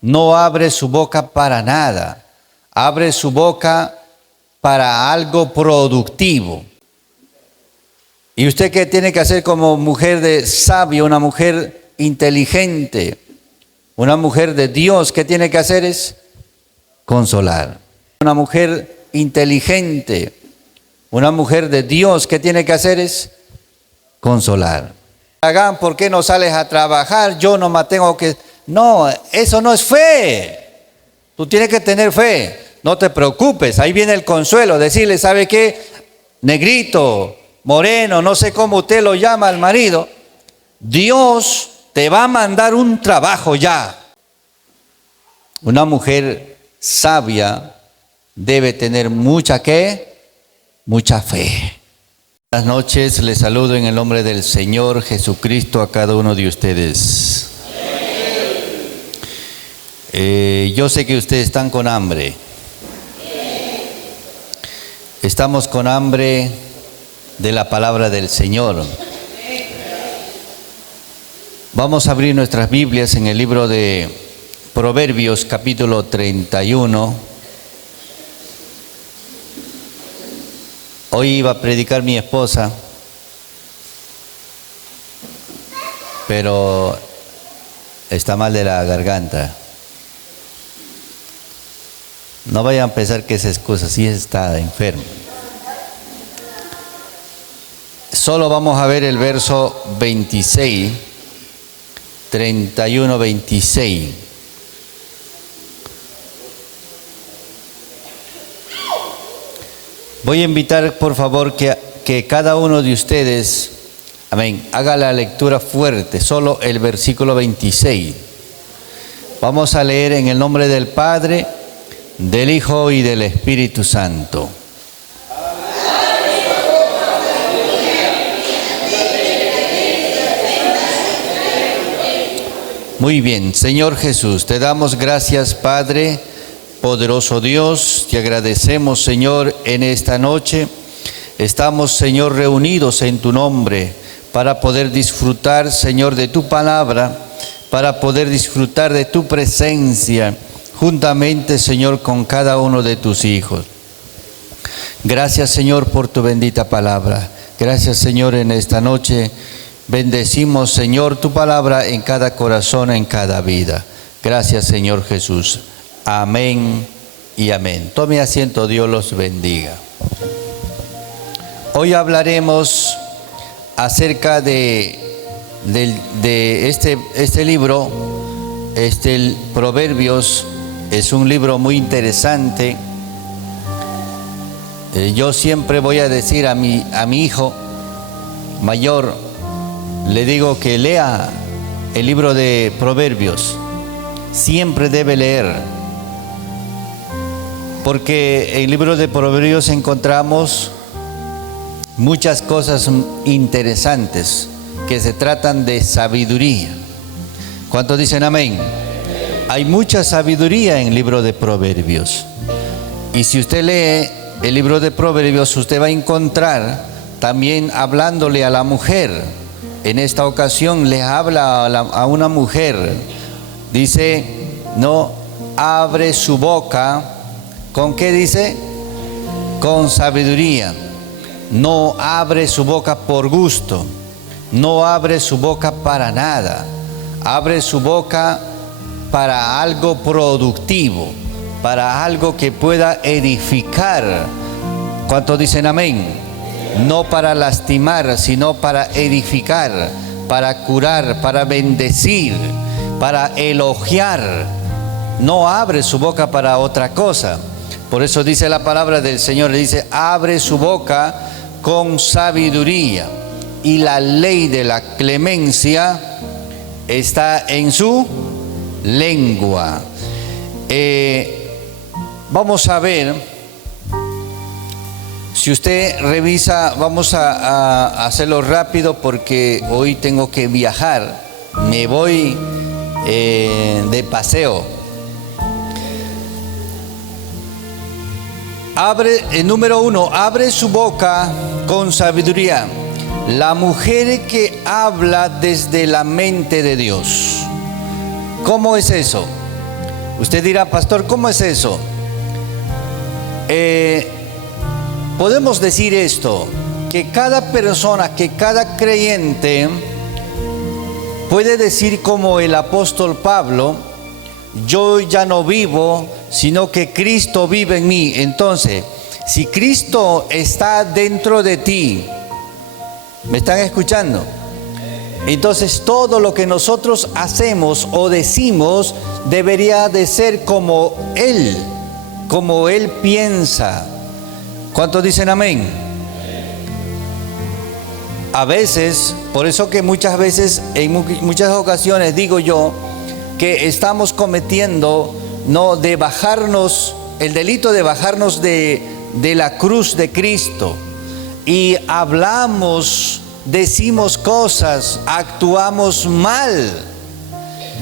no abre su boca para nada. Abre su boca para algo productivo. ¿Y usted qué tiene que hacer como mujer de sabio, una mujer inteligente, una mujer de Dios? ¿Qué tiene que hacer? Es consolar. Una mujer inteligente, una mujer de Dios, ¿qué tiene que hacer? Es consolar. Hagan, ¿por qué no sales a trabajar? Yo no me tengo que... No, eso no es fe. Tú tienes que tener fe. No te preocupes, ahí viene el consuelo. Decirle, ¿sabe qué? Negrito, moreno, no sé cómo usted lo llama al marido. Dios te va a mandar un trabajo ya. Una mujer sabia debe tener mucha ¿qué? Mucha fe. Buenas noches, les saludo en el nombre del Señor Jesucristo a cada uno de ustedes. Yo sé que ustedes están con hambre. Estamos con hambre de la palabra del Señor. Vamos a abrir nuestras Biblias en el libro de Proverbios, capítulo 31. Hoy iba a predicar mi esposa, pero está mal de la garganta. No vayan a pensar que es excusa, sí está enfermo. Solo vamos a ver el verso 26, 31, 26. Voy a invitar, por favor, que cada uno de ustedes, amén, haga la lectura fuerte, solo el versículo 26. Vamos a leer en el nombre del Padre, del Hijo y del Espíritu Santo. Muy bien, Señor Jesús, te damos gracias, Padre, poderoso Dios, te agradecemos, Señor, en esta noche. Estamos, Señor, reunidos en tu nombre para poder disfrutar, Señor, de tu palabra, para poder disfrutar de tu presencia, juntamente, Señor, con cada uno de tus hijos. Gracias, Señor, por tu bendita palabra. Gracias, Señor, en esta noche. Bendecimos, Señor, tu palabra en cada corazón, en cada vida. Gracias, Señor Jesús. Amén y amén. Tome asiento, Dios los bendiga. Hoy hablaremos acerca de este libro, Proverbios. Es un libro muy interesante. Yo siempre voy a decir a mi hijo mayor, le digo que lea el libro de Proverbios. Siempre debe leer, porque en el libro de Proverbios encontramos muchas cosas interesantes que se tratan de sabiduría. ¿Cuántos dicen amén? Hay mucha sabiduría en el libro de Proverbios. Y si usted lee el libro de Proverbios, usted va a encontrar también hablándole a la mujer. En esta ocasión le habla a una mujer. Dice, no abre su boca. ¿Con qué dice? Con sabiduría. No abre su boca por gusto. No abre su boca para nada. Abre su boca para algo productivo, para algo que pueda edificar. ¿Cuántos dicen amén? No para lastimar, sino para edificar, para curar, para bendecir, para elogiar. No abre su boca para otra cosa. Por eso dice la palabra del Señor, dice, abre su boca con sabiduría, y la ley de la clemencia está en su lengua. Vamos a ver, si usted revisa, vamos a hacerlo rápido porque hoy tengo que viajar, me voy de paseo. Número 1, abre su boca con sabiduría. La mujer que habla desde la mente de Dios. ¿Cómo es eso? Usted dirá, pastor, ¿cómo es eso? Podemos decir esto, que cada persona, que cada creyente puede decir como el apóstol Pablo: yo ya no vivo, sino que Cristo vive en mí. Entonces, si Cristo está dentro de ti, ¿me están escuchando? Entonces todo lo que nosotros hacemos o decimos debería de ser como Él piensa. ¿Cuántos dicen amén? A veces, por eso que muchas veces, en muchas ocasiones digo yo, que estamos cometiendo, ¿no?, de bajarnos, el delito de bajarnos de la cruz de Cristo. Y hablamos, decimos cosas, actuamos mal.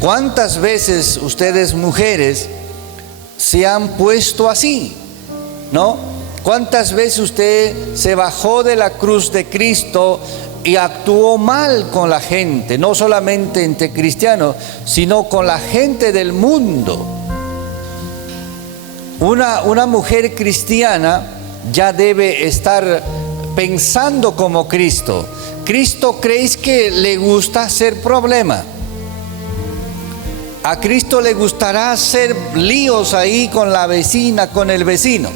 ¿Cuántas veces ustedes, mujeres, se han puesto así? ¿No? ¿Cuántas veces usted se bajó de la cruz de Cristo y actuó mal con la gente? No solamente entre cristianos, sino con la gente del mundo. Una mujer cristiana ya debe estar pensando como Cristo. ¿Cristo creéis que le gusta hacer problema? A Cristo le gustará hacer líos ahí con la vecina, con el vecino.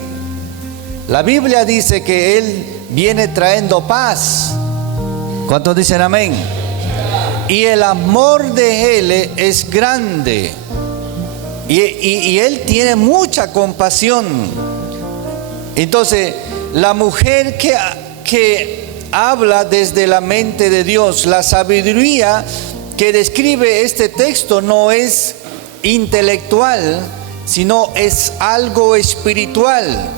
La Biblia dice que Él viene trayendo paz. ¿Cuántos dicen amén? Y el amor de Él es grande. Y Él tiene mucha compasión. Entonces, la mujer que habla desde la mente de Dios, la sabiduría que describe este texto no es intelectual, sino es algo espiritual.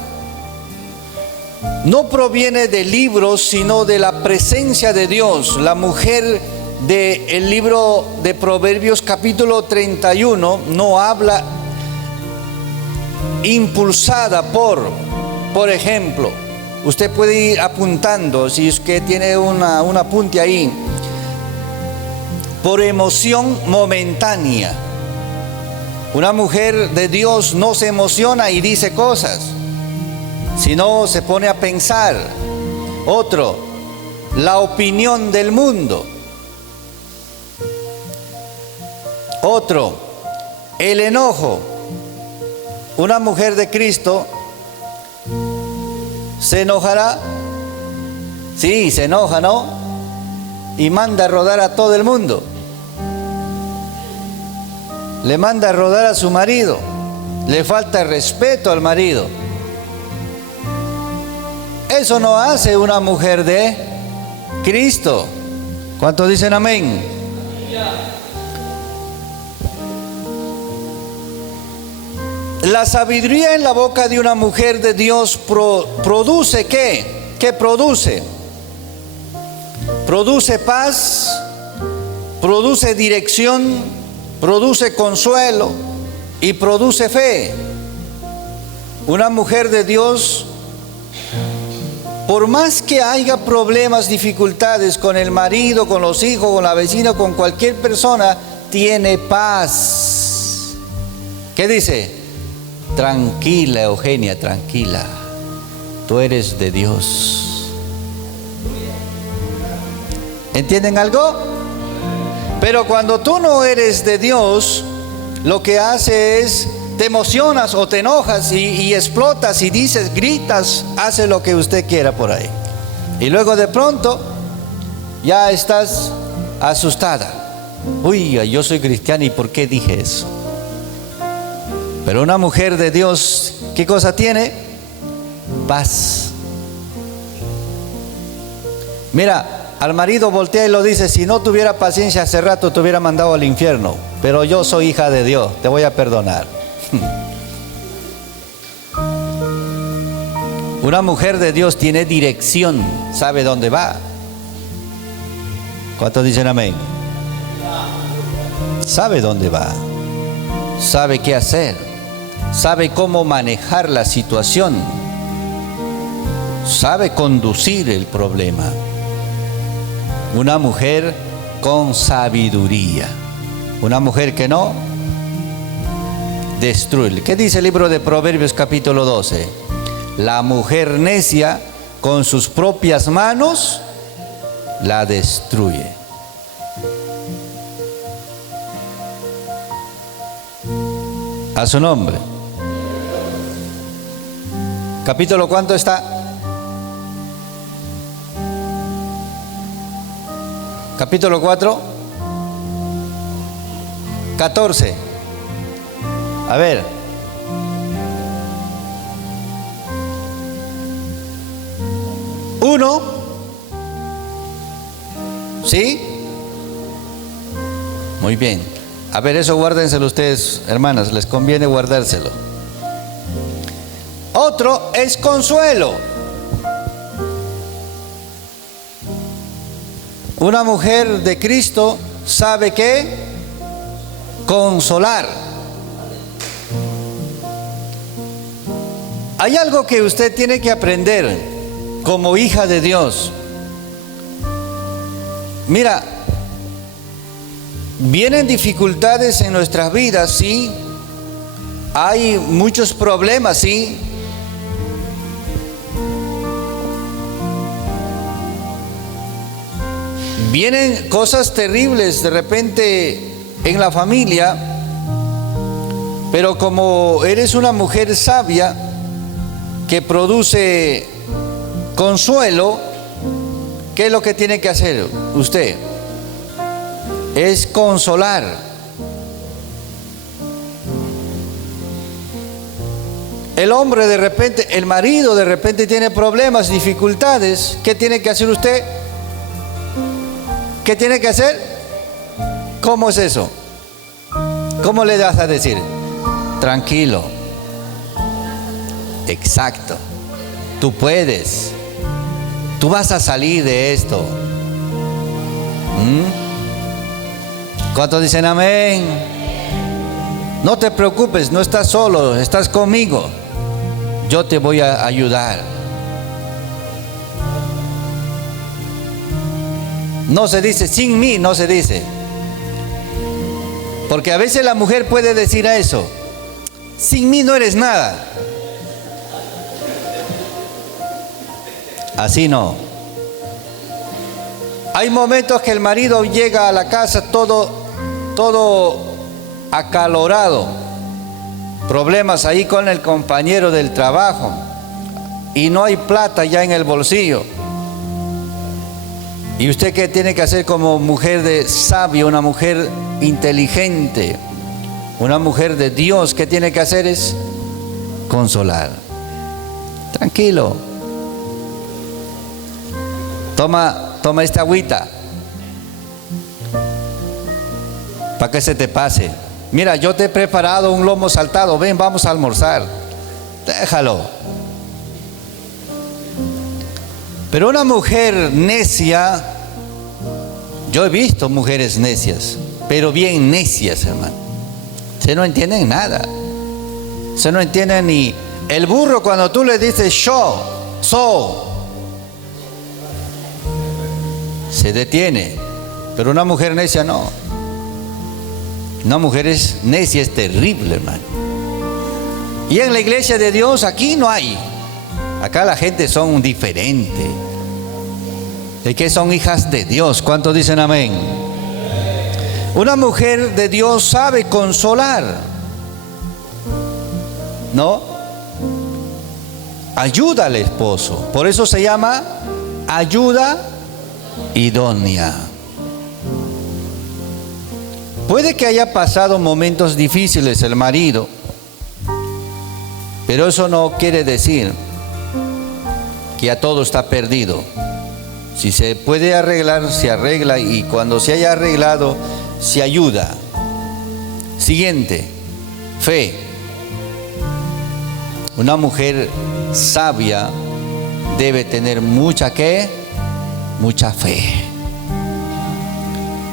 No proviene de libros, sino de la presencia de Dios. La mujer del libro de Proverbios capítulo 31 no habla impulsada por ejemplo, usted puede ir apuntando, si es que tiene un apunte ahí, por emoción momentánea. Una mujer de Dios no se emociona y dice cosas, sino se pone a pensar. Otro, la opinión del mundo. Otro, el enojo. Una mujer de Cristo se enojará, sí, se enoja, ¿no? Y manda a rodar a todo el mundo. Le manda a rodar a su marido. Le falta respeto al marido. Eso no hace una mujer de Cristo. ¿Cuántos dicen amén? La sabiduría en la boca de una mujer de Dios produce ¿qué? ¿Qué produce? Produce paz, produce dirección, produce consuelo y produce fe. Una mujer de Dios, por más que haya problemas, dificultades con el marido, con los hijos, con la vecina, con cualquier persona, tiene paz. ¿Qué dice? Tranquila, Eugenia, tranquila. Tú eres de Dios. ¿Entienden algo? Pero cuando tú no eres de Dios, lo que hace es, te emocionas o te enojas y explotas y dices, gritas, hace lo que usted quiera por ahí. Y luego de pronto ya estás asustada. Uy, yo soy cristiana, ¿y por qué dije eso? Pero una mujer de Dios, ¿qué cosa tiene? Paz. Mira, al marido voltea y lo dice: si no tuviera paciencia hace rato te hubiera mandado al infierno, pero yo soy hija de Dios, te voy a perdonar. Una mujer de Dios tiene dirección, sabe dónde va. ¿Cuántos dicen amén? Sabe dónde va, sabe qué hacer, sabe cómo manejar la situación, sabe conducir el problema. Una mujer con sabiduría. Una mujer que no, destruye. ¿Qué dice el libro de Proverbios capítulo 12? La mujer necia con sus propias manos la destruye. A su nombre. ¿Capítulo cuánto está? Capítulo 4. 14. A ver. Uno. ¿Sí? Muy bien. A ver, eso guárdenselo ustedes, hermanas, les conviene guardárselo. Otro es consuelo. Una mujer de Cristo sabe qué consolar. Hay algo que usted tiene que aprender como hija de Dios. Mira, vienen dificultades en nuestras vidas, sí. Hay muchos problemas, sí. Vienen cosas terribles de repente en la familia, pero como eres una mujer sabia que produce consuelo, ¿qué es lo que tiene que hacer usted? Es consolar. El hombre de repente, el marido de repente tiene problemas, dificultades, ¿qué tiene que hacer usted? ¿Qué tiene que hacer? ¿Cómo es eso? ¿Cómo le das a decir? Tranquilo. Exacto. Tú puedes. Tú vas a salir de esto. ¿Cuántos dicen amén? No te preocupes, no estás solo, estás conmigo. Yo te voy a ayudar. No se dice, sin mí, no se dice. Porque a veces la mujer puede decir a eso, sin mí no eres nada. Así no. Hay momentos que el marido llega a la casa todo acalorado, problemas ahí con el compañero del trabajo y no hay plata ya en el bolsillo. ¿Y usted qué tiene que hacer como mujer de sabia, una mujer inteligente, una mujer de Dios? ¿Qué tiene que hacer? Es consolar. Tranquilo. Toma esta agüita para que se te pase. Mira, yo te he preparado un lomo saltado. Ven, vamos a almorzar. Déjalo. Pero una mujer necia, yo he visto mujeres necias, pero bien necias, hermano. Se no entienden nada. Se no entienden ni el burro cuando tú le dices se detiene. Pero una mujer necia no. Una mujer necia es terrible, hermano. Y en la iglesia de Dios aquí no hay. Acá la gente son diferentes. ¿De qué son hijas de Dios? ¿Cuántos dicen amén? Una mujer de Dios sabe consolar, ¿no? Ayuda al esposo. Por eso se llama ayuda idónea. Puede que haya pasado momentos difíciles el marido, pero eso no quiere decir que ya todo está perdido. Si se puede arreglar, se arregla, y cuando se haya arreglado, se ayuda. Siguiente, fe. Una mujer sabia debe tener mucha fe.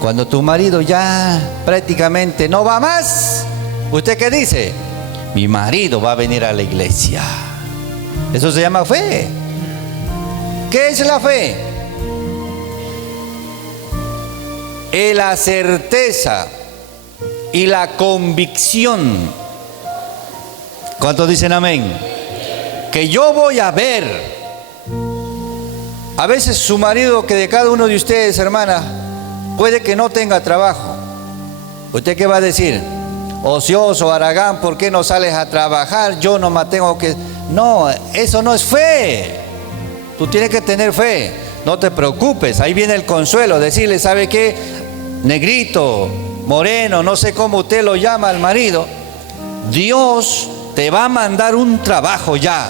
Cuando tu marido ya prácticamente no va más, ¿usted qué dice? Mi marido va a venir a la iglesia. Eso se llama fe. ¿Qué es la fe? Es la certeza y la convicción ¿Cuántos dicen amén? Que yo voy a ver. A veces su marido, que de cada uno de ustedes, hermana, puede que no tenga trabajo. ¿Usted qué va a decir? Ocioso, Aragán, ¿por qué no sales a trabajar? Yo nomás tengo que... No, eso no es fe. Tú tienes que tener fe. No te preocupes, ahí viene el consuelo. Decirle, ¿sabe qué? Negrito, moreno, no sé cómo usted lo llama al marido. Dios te va a mandar un trabajo ya.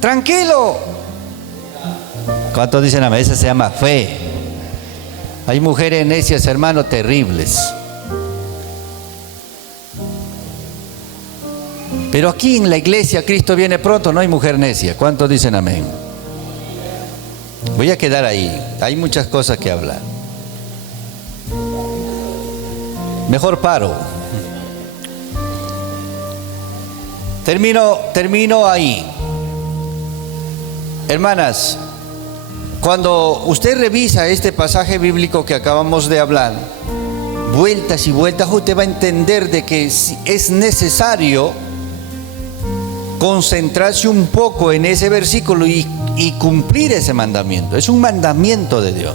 Tranquilo. ¿Cuántos dicen amén? Esa se llama fe. Hay mujeres necias, hermano, terribles. Pero aquí en la iglesia, Cristo viene pronto, no hay mujer necia. ¿Cuántos dicen amén? Voy a quedar ahí. Hay muchas cosas que hablar. Mejor paro. Termino ahí. Hermanas, cuando usted revisa este pasaje bíblico que acabamos de hablar, vueltas y vueltas, usted va a entender de que es necesario concentrarse un poco en ese versículo y cumplir ese mandamiento. Es un mandamiento de Dios.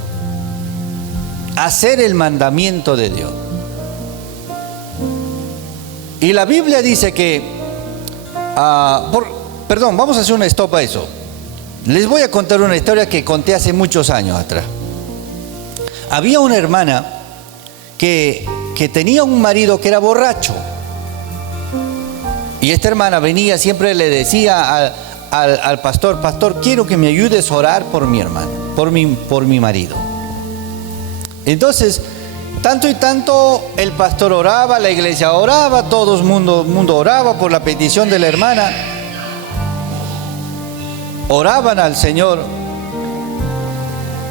Hacer el mandamiento de Dios. Y la Biblia dice que, vamos a hacer una stop a eso. Les voy a contar una historia que conté hace muchos años atrás. Había una hermana que tenía un marido que era borracho. Y esta hermana venía, siempre le decía al pastor, pastor, quiero que me ayudes a orar por mi hermano, por mi marido. Entonces, tanto y tanto el pastor oraba, la iglesia oraba, todo el mundo oraba por la petición de la hermana. Oraban al Señor.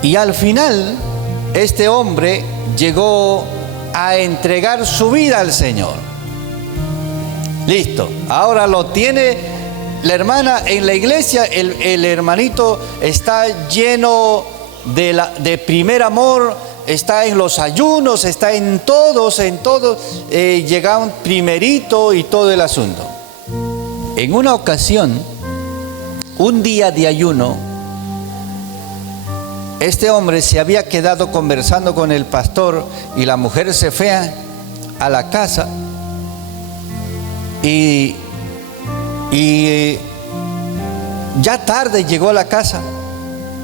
Y al final, este hombre llegó a entregar su vida al Señor. Listo, ahora lo tiene la hermana en la iglesia, el hermanito está lleno de primer amor, está en los ayunos, está en todos, llegaron primerito y todo el asunto. En una ocasión, un día de ayuno, este hombre se había quedado conversando con el pastor y la mujer se fue a la casa. Y ya tarde llegó a la casa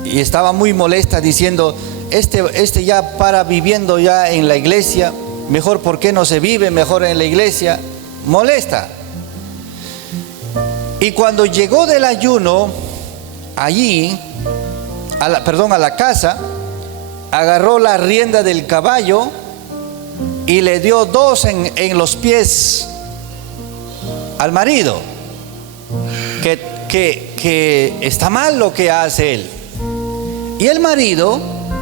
y estaba muy molesta diciendo, este ya para viviendo ya en la iglesia, mejor ¿por qué no se vive mejor en la iglesia? Molesta. Y cuando llegó del ayuno, allí, a la casa, agarró la rienda del caballo y le dio dos en los pies al marido, que está mal lo que hace él. Y el marido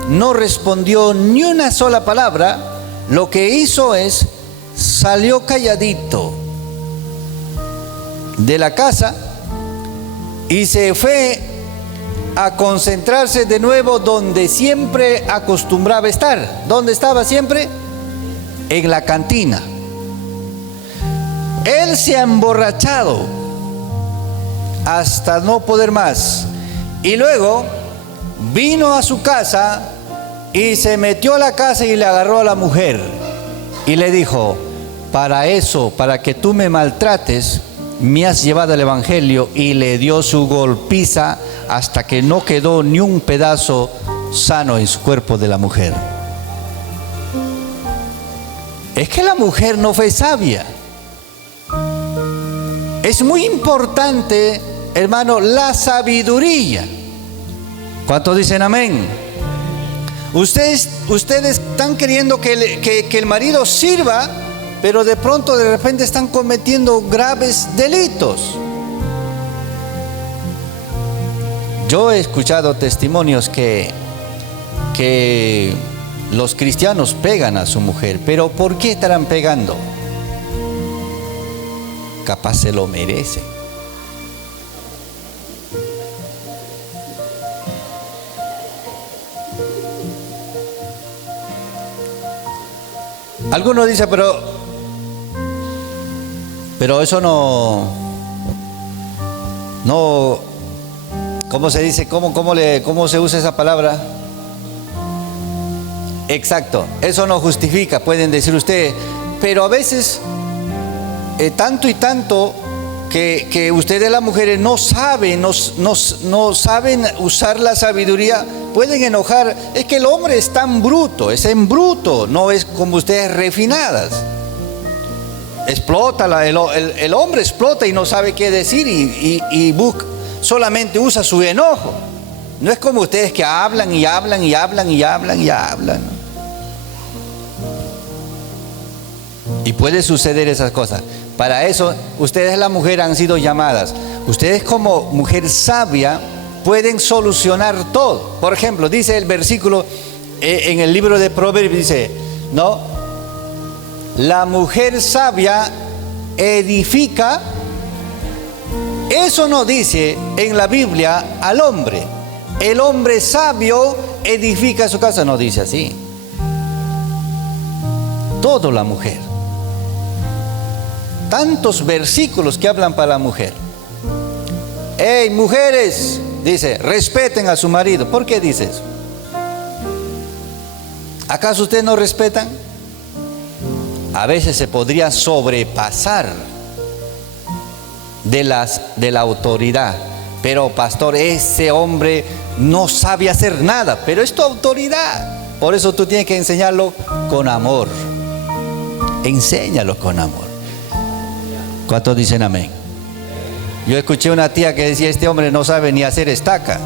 no respondió ni una sola palabra. Lo que hizo es, salió calladito de la casa y se fue a concentrarse de nuevo donde siempre acostumbraba estar. ¿Dónde estaba siempre? En la cantina. Él se ha emborrachado hasta no poder más. Y luego vino a su casa y se metió a la casa y le agarró a la mujer. Y le dijo, para eso, para que tú me maltrates, me has llevado el evangelio. Y le dio su golpiza hasta que no quedó ni un pedazo sano en su cuerpo de la mujer. Es que la mujer no fue sabia. Es muy importante, hermano, la sabiduría. ¿Cuántos dicen amén? Ustedes están queriendo que el marido sirva, pero de pronto, de repente están cometiendo graves delitos. Yo he escuchado testimonios que los cristianos pegan a su mujer, pero ¿por qué estarán pegando? Capaz se lo merece. Algunos dicen, pero eso No, ¿cómo se dice? ¿Cómo se usa esa palabra? Exacto, eso no justifica, pueden decir ustedes, pero a veces tanto y tanto que ustedes las mujeres no saben usar la sabiduría, pueden enojar. Es que el hombre es tan bruto, es en bruto, no es como ustedes refinadas. Explota, el hombre explota y no sabe qué decir y solamente usa su enojo. No es como ustedes que hablan y hablan y hablan y hablan y hablan. Y puede suceder esas cosas. Para eso, ustedes las mujeres han sido llamadas. Ustedes como mujer sabia pueden solucionar todo. Por ejemplo, dice el versículo en el libro de Proverbios, dice, ¿no? La mujer sabia edifica. Eso no dice en la Biblia al hombre. El hombre sabio edifica su casa, no dice así. Todo la mujer. Tantos versículos que hablan para la mujer. ¡Hey, mujeres! Dice, respeten a su marido. ¿Por qué dice eso? ¿Acaso ustedes no respetan? A veces se podría sobrepasar de la autoridad. Pero pastor, ese hombre no sabe hacer nada, pero es tu autoridad. Por eso tú tienes que enseñarlo con amor. Enséñalo con amor. ¿Cuántos dicen amén? Yo escuché una tía que decía, este hombre no sabe ni hacer estaca.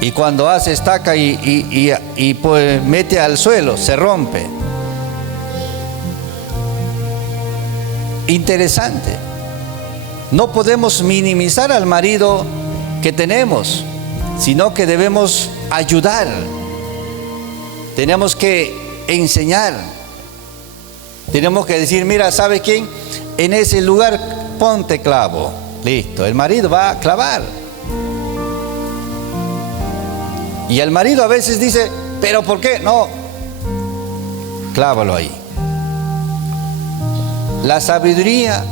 Y cuando hace estaca y pues mete al suelo, se rompe. Interesante. No podemos minimizar al marido que tenemos, sino que debemos ayudar. Tenemos que enseñar. Tenemos que decir, mira, ¿sabes quién? En ese lugar ponte clavo. Listo, el marido va a clavar. Y el marido a veces dice, ¿pero por qué? No, clávalo ahí. La sabiduría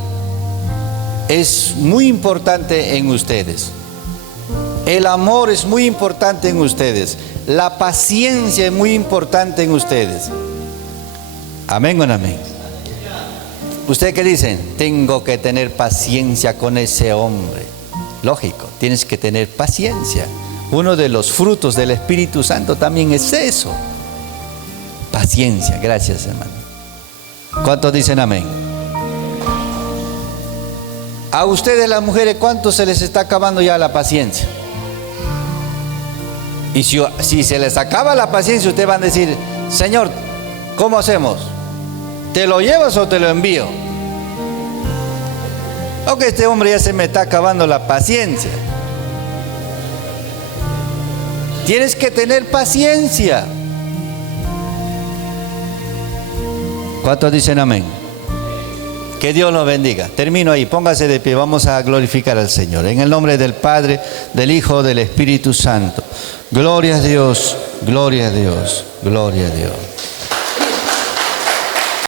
es muy importante en ustedes. El amor es muy importante en ustedes. La paciencia es muy importante en ustedes. Amén o no amén. ¿Ustedes qué dicen? Tengo que tener paciencia con ese hombre. Lógico, tienes que tener paciencia. Uno de los frutos del Espíritu Santo también es eso. Paciencia, gracias hermano. ¿Cuántos dicen amén? A ustedes las mujeres, ¿cuánto se les está acabando ya la paciencia? Y si se les acaba la paciencia, ustedes van a decir, Señor, ¿cómo hacemos? ¿Te lo llevas o te lo envío? O que este hombre ya se me está acabando la paciencia. Tienes que tener paciencia. ¿Cuántos dicen amén? Que Dios los bendiga. Termino ahí, póngase de pie, vamos a glorificar al Señor. En el nombre del Padre, del Hijo, del Espíritu Santo. Gloria a Dios, gloria a Dios, gloria a Dios.